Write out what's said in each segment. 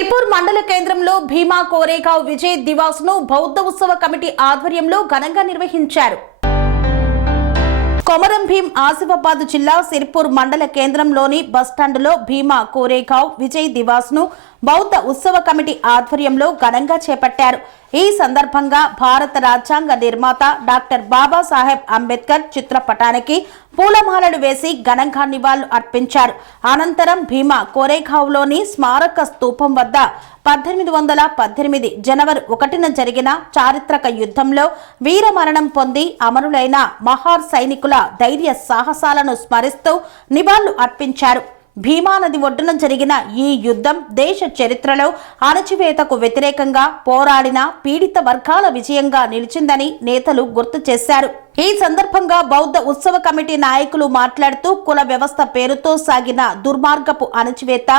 సిర్పూర్ మండల కేంద్రంలో భీమా కోరేగావ్ విజయ్ దివాస్ ను బౌద్ధ ఉత్సవ కమిటీ ఆధ్వర్యంలో ఘనంగా నిర్వహించారు. కొమరం భీం ఆసిఫాబాద్ జిల్లా సిర్పూర్ మండల కేంద్రంలోని బస్టాండులో భీమా కోరేగావ్ విజయ్ దివాస్ ను బౌద్ధ ఉత్సవ కమిటీ ఆధ్వర్యంలో ఘనంగా చేపట్టారు. ఈ సందర్భంగా భారత రాజ్యాంగ నిర్మాత డాక్టర్ బాబాసాహెబ్ అంబేద్కర్ చిత్రపటానికి పూలమాలలు వేసి ఘనంగా నివాళులు అర్పించారు. అనంతరం భీమా కోరేగావ్లోని స్మారక స్తూపం వద్ద 1818 జనవరి 1న జరిగిన చారిత్రక యుద్ధంలో వీరమరణం పొంది అమరులైన మహార్ సైనికుల ధైర్య సాహసాలను స్మరిస్తూ నివాళులు అర్పించారు. భీమా నది ఒడ్డున జరిగిన ఈ యుద్ధం దేశ చరిత్రలో అణచివేతకు వ్యతిరేకంగా పోరాడిన పీడిత వర్గాల విజయంగా నిలిచిందని నేతలు గుర్తు చేశారు. ఈ సందర్భంగా బౌద్ధ ఉత్సవ కమిటీ నాయకులు మాట్లాడుతూ కుల వ్యవస్థ పేరుతో సాగిన దుర్మార్గపు అణచివేత,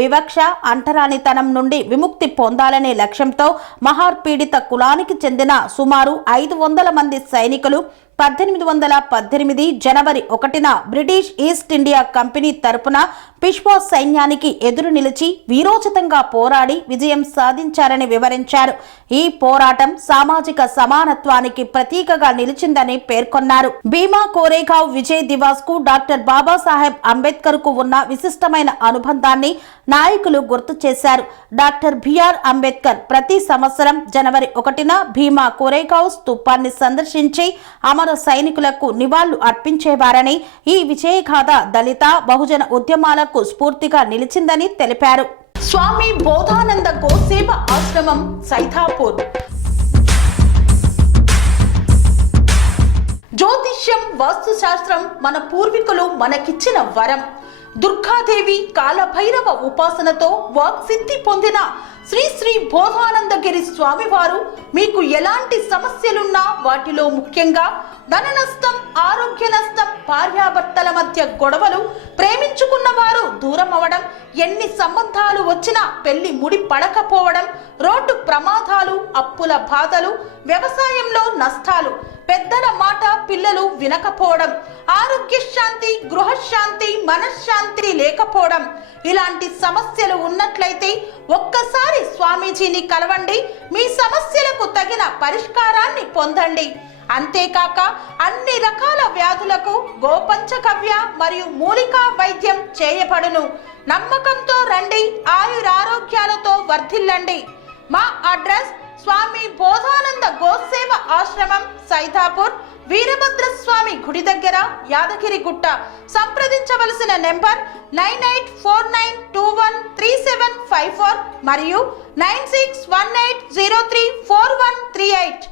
వివక్ష, అంటరానితనం నుండి విముక్తి పొందాలనే లక్ష్యంతో మహార్ పీడిత కులానికి చెందిన సుమారు 500 మంది సైనికులు 1818 జనవరి 1న బ్రిటిష్ ఈస్ట్ ఇండియా కంపెనీ తరపున పిష్వా సైన్యానికి ఎదురు నిలిచి వీరోచితంగా పోరాడి విజయం సాధించారని వివరించారు. ఈ పోరాటం సామాజిక సమానత్వానికి ప్రతీకగా నిలిచిందని పేర్కొన్నారు. భీమా కోరేగావ్ విజయ్ దివాస్ కు డాక్టర్ బాబాసాహెబ్ అంబేద్కర్ కు ఉన్న విశిష్టమైన అనుబంధాన్ని నాయకులు గుర్తు చేశారు. డాక్టర్ బిఆర్ అంబేద్కర్ ప్రతి సంవత్సరం జనవరి 1న భీమా కోరేగావ్ స్తూపాన్ని సందర్శించి అమర సైనికులకు నివాళులు అర్పించేవారని, ఈ విజయగాథ దళిత బహుజన ఉద్యమాలకు స్ఫూర్తిగా నిలిచిందని తెలిపారు. స్వామి బోధానంద గోసేవ ఆశ్రమం సైథాపూర్. జ్యోతిష్యం, వాస్తుశాస్త్రం మన పూర్వీకులు మనకిచ్చిన వరం. దుర్గాదేవి, కాలభైరవ ఉపాసనతో వాక్సిద్ధి పొందిన శ్రీ శ్రీ బోధానందగిరి స్వామివారు మీకు ఎలాంటి సమస్యలున్నా, వాటిలో ముఖ్యంగా ధన నష్టం, ఆరోగ్య నష్టం, భార్యాభర్తల మధ్య గొడవలు, ప్రేమించుకున్న వారు దూరం అవడం, ఎన్ని సంబంధాలు వచ్చినా పెళ్లి ముడి పడకపోవడం, రోడ్డు ప్రమాదాలు, అప్పుల బాధలు, వ్యవసాయంలో నష్టాలు, పెద్దల మాట పిల్లలు వినకపోవడం, ఆరోగ్య శాంతి, గృహశాంతి, మనశ్శాంతి లేకపోవడం, ఇలాంటి సమస్యలు ఉన్నట్లయితే ఒక్కసారి స్వామీజీని కలవండి. మీ సమస్యలకు తగిన పరిష్కారాన్ని పొందండి. అంతేకాక అన్ని రకాల వ్యాధులకు గోపంచగవ్య మరియు మూలికా వైద్యం చేయబడును. నమ్మకంతో రండి, ఆయురారోగ్యాలతో వర్ధిల్లండి. మా అడ్రస్ స్వామి బోధానంద గోసేవ ఆశ్రమం సైథాపూర్, వీరభద్రస్వామి గుడి దగ్గర, యాదగిరిగుట్ట. సంప్రదించవలసిన నెంబర్ 9849213754 మరియు 9618034138.